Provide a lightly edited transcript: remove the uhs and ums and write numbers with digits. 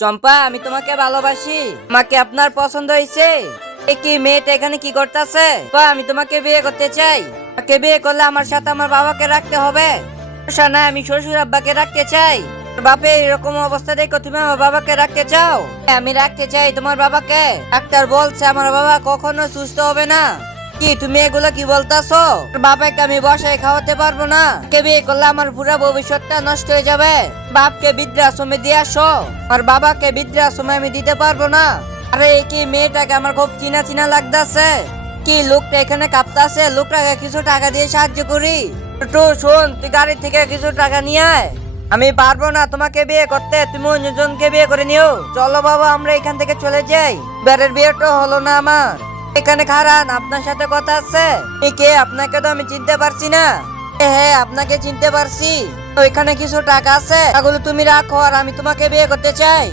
চম্পা, আমি তোমাকে ভালোবাসি। আমাকে আপনার পছন্দ হয়েছে? এ কি মেয়েটা এখানে কি করতেছে? আমি তোমাকে বিয়ে করতে চাই। আমাকে বিয়ে করলে আমার সাথে আমার বাবাকে রাখতে হবে। সমস্যা নাই, আমি শ্বশুর আব্বাকে রাখতে চাই। বাপে এরকম অবস্থা দেখো তুমি আমার বাবাকে রাখতে চাও? হ্যাঁ, আমি রাখতে চাই তোমার বাবাকে। ডাক্তার বলছে আমার বাবা কখনো সুস্থ হবে না। কি তুমি এগুলো কি বলতাছো? বাবাকে আমি বসায় খাওয়াতে পারবো না। কে বিয়ে করলে আমার পুরো ভবিষ্যৎটা নষ্ট হয়ে যাবে। বাপকে বৃদ্ধাশ্রমে দিয়ে আসো। আর বাবাকে বৃদ্ধাশ্রমে আমি দিতে পারবো না। আরে এই কি মেয়েটাকে আমার খুব চিনা চিনা লাগতাছে। কি লোকটা এখানে কাঁপতাছে? লোকটাকে কিছু টাকা দিয়ে সাহায্য করি। একটু শোন, তুই গাড়ি থেকে কিছু টাকা নিয়ে আয়। আমি পারবো না তোমাকে বিয়ে করতে, তুমি অন্যজনকে বিয়ে করে নিও। চলো বাবা, আমরা এখান থেকে চলে যাই। বেরের বিয়েটা হলো না আমার। এখানে খারান, আপনার সাথে কথা আছে। কে? আপনাকে তো আমি চিনতে পারছি না। হ্যাঁ, আপনাকে চিনতে পারছি। ওইখানে কিছু টাকা আছে, এগুলো তুমি রাখো, আর আমি তোমাকে বিয়ে করতে চাই।